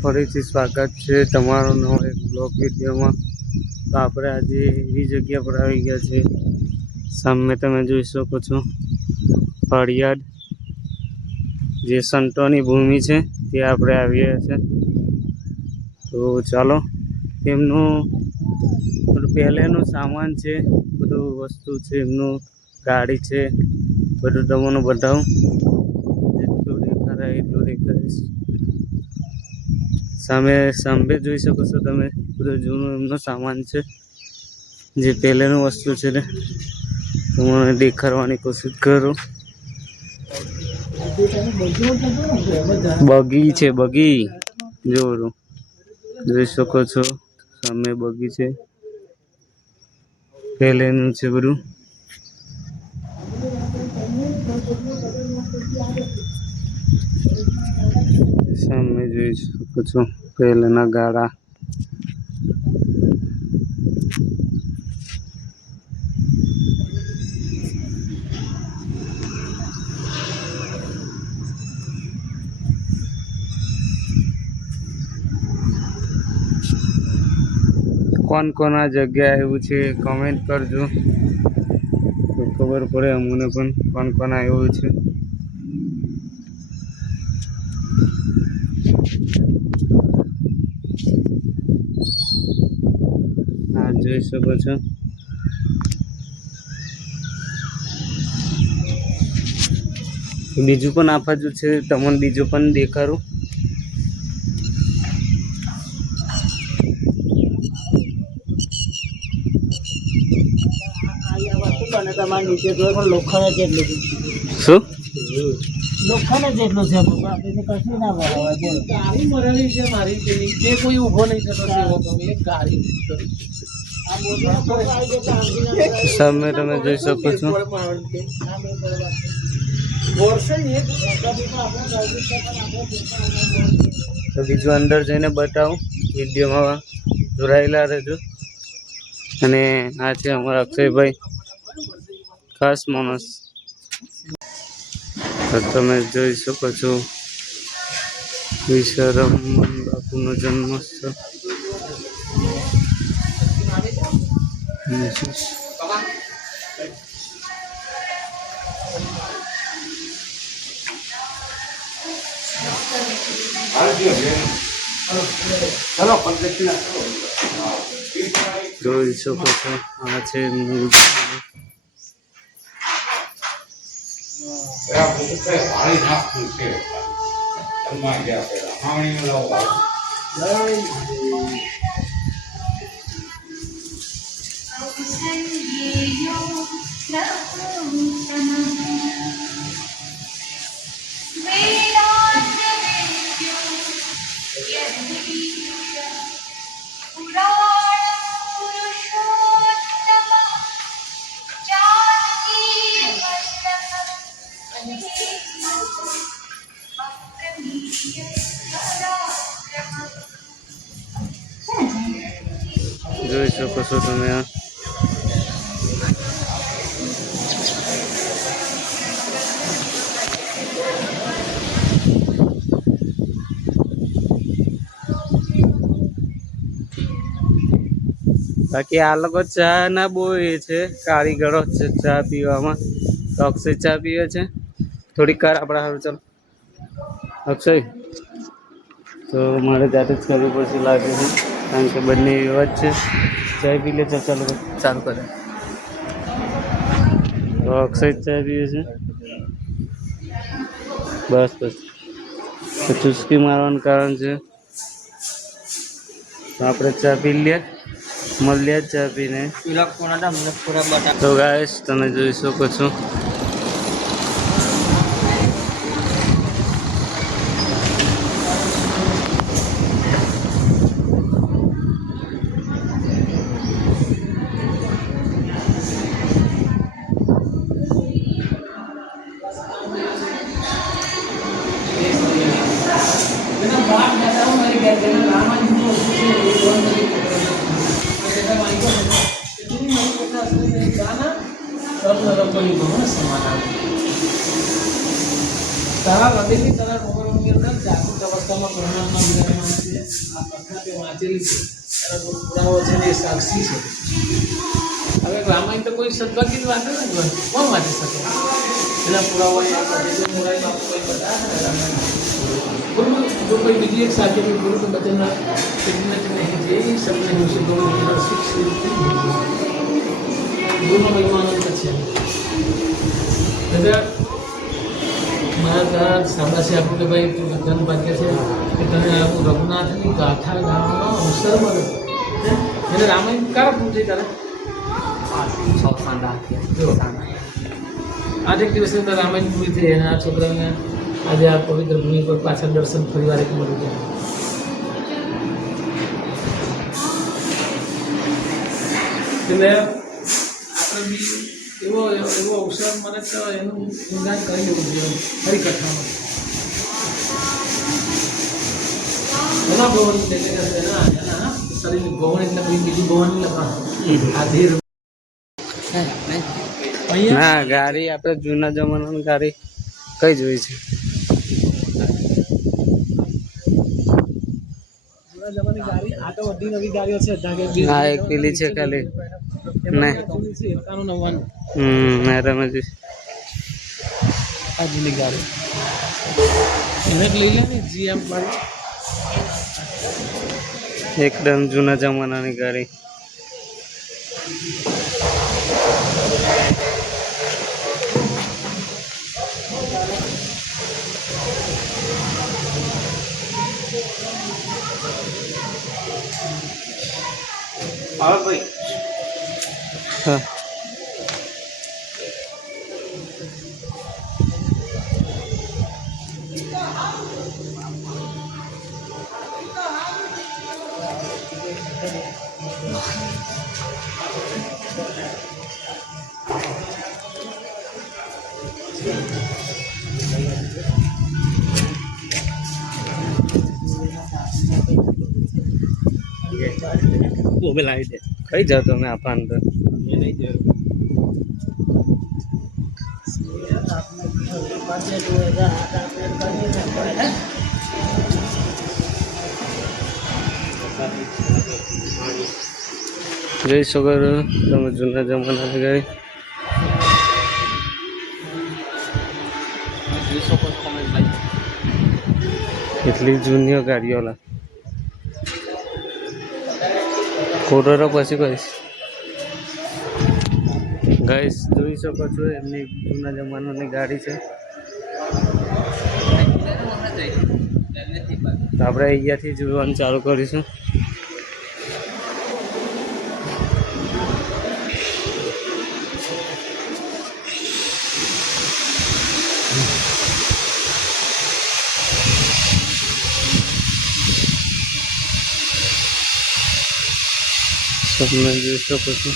ફરીથી સ્વાગત છે તમારો નવો એક બ્લોગ વિડીયોમાં। તો આપણે આજે એવી જગ્યા પર આવી ગયા છે, સામે તમે જોઈ શકો છો હળિયાળ, જે સંતોની ભૂમિ છે ત્યાં આપણે આવ્યા છે। તો ચાલો એમનું પહેલેનું સામાન છે, બધું વસ્તુ છે, એમનું ગાડી છે, બધું તમને બતાવું। જેટલું દેખાય એટલું દેખાડીશ। સામે જોઈ શકો છો તમે, બધું જૂનું એમનો સામાન છે, જે પહેલેનું વસ્તુ છે ને તમને દેખાડવાની કોશિશ કરું। બગી છે, બગી જોઈ શકો છો સામે બગી છે, પહેલેનું છે બધું। સામે જોઈ શકો છો પહેલાના ગાડા। કોણ કોણ આ જગ્યા આવ્યું છે કમેન્ટ કરજો, તો ખબર પડે અમને પણ કોણ કોણ આવ્યું છે। આ જોઈ શકો છો બીજું પણ આ બાજુ છે, તમને બીજું પણ દેખાડું। શું લોખંડ જેટલું છે, કશું ના બરાબર ગાડી મરેલી છે મારી પેલી, તે કોઈ ઊભો નહીં થતો એવો તમે એક ગાડી સામે તમે જોઈ શકો છો। તો બીજું અંદર જઈને બતાવું, વિડીયોમાં જોડાયેલા રહેજો। અને આ છે અમારા અક્ષયભાઈ, ખાસ માણસ। તો તમે જોઈ શકો છો વિશ્વરામન બાપુનો જન્મોત્સવ। જોઈ શકો છો આ છે એમનું જોઈ શકો છો તમે। આ બાકી આ લોકો ચા ના બહુ એ છે, કારીગરો છે ચા પીવામાં। તો અક્ષય ચા પીવે છે, થોડીક વાર આપણા હારું ચાલ અક્ષય, તો મારે જાતે જ કરવી પડશે લાગે છે, કારણ કે બંને એવા જ છે। ચાય પી લે, ચાલુ કરે। તો અક્ષય ચા પીવે છે, બસ તો ચુસ્કી મારવાનું કારણ છે। તો આપણે ચા પી લઈએ, મળીએ ચા પીને। તો ગાઈસ તમે જોઈ શકો છો તારા હૃદયથી તારા રોમન અંદર જાગૃત રસ્તામાં પરમાત્મા બિરાજમાન છે. આ કથા તે વાંચેલી છે, એનો કોઈ પુરાવો છે ને એ સાક્ષી છે. હવે રામાયણ તો કોઈ સદભાગી વાંચે ને કોણ વાંચી શકે? એના પુરાવો મોરારી બાપુ કોઈ બધા गुरु जो कोई विधि एक साथ में गुरु को बचना खिदमत नहीं जे सबने मुझे गुरु की शिक्षा गुरु महिमान છે દાદા મારા સાબાસે આપું કે ભાઈ તું બધાને ભાગ્ય છે કે તને આવું રઘુનાથની ગાથા ગાવાનો અવસર મળે. એને રામાયણ ક્યારે પૂરું થઈ તારે? આજ એક દિવસે રામાયણ પૂરી થઈ અને આ છોકરાને આજે આ પવિત્ર ભૂમિ પર પાછળ દર્શન ફરીવાર એક મળી જાય. એટલે આપણે બી એવો અવસર મળે તો એનું ગુણગાન કરી લેવું જોઈએ હરિકથામાં. એના ભવન એના શરીર ભવન એટલે બીજું ભવન આ ધીર ના ગાડી આપણે જૂના જમાનાની ગાડી કઈ જોઈ છે? જમાની ગાડી આ તો બધી નવી ગાડીઓ છે. હા એક પેલી છે ખાલી નહીં. તમે જોઈ આ જૂની ગાડી એને લઈ લે ને GM વાળી એકદમ જૂના જમાનાની ગાડી. હા ભાઈ હા મોબાઈલ આવી દે કઈ જાવ તમે આપા અંદર જોઈ શકો છો તમે જૂના જમાનાની ગાડી. એટલી જૂની ગાડીઓ લા ફોટો પછી કહીશ. ગાઈસ જોઈ શકો છો એમની જૂના જમાનાની ગાડી છે. આપણે અહીંયાથી જોવાનું ચાલુ કરીશું. તમે જોઈ શકો છો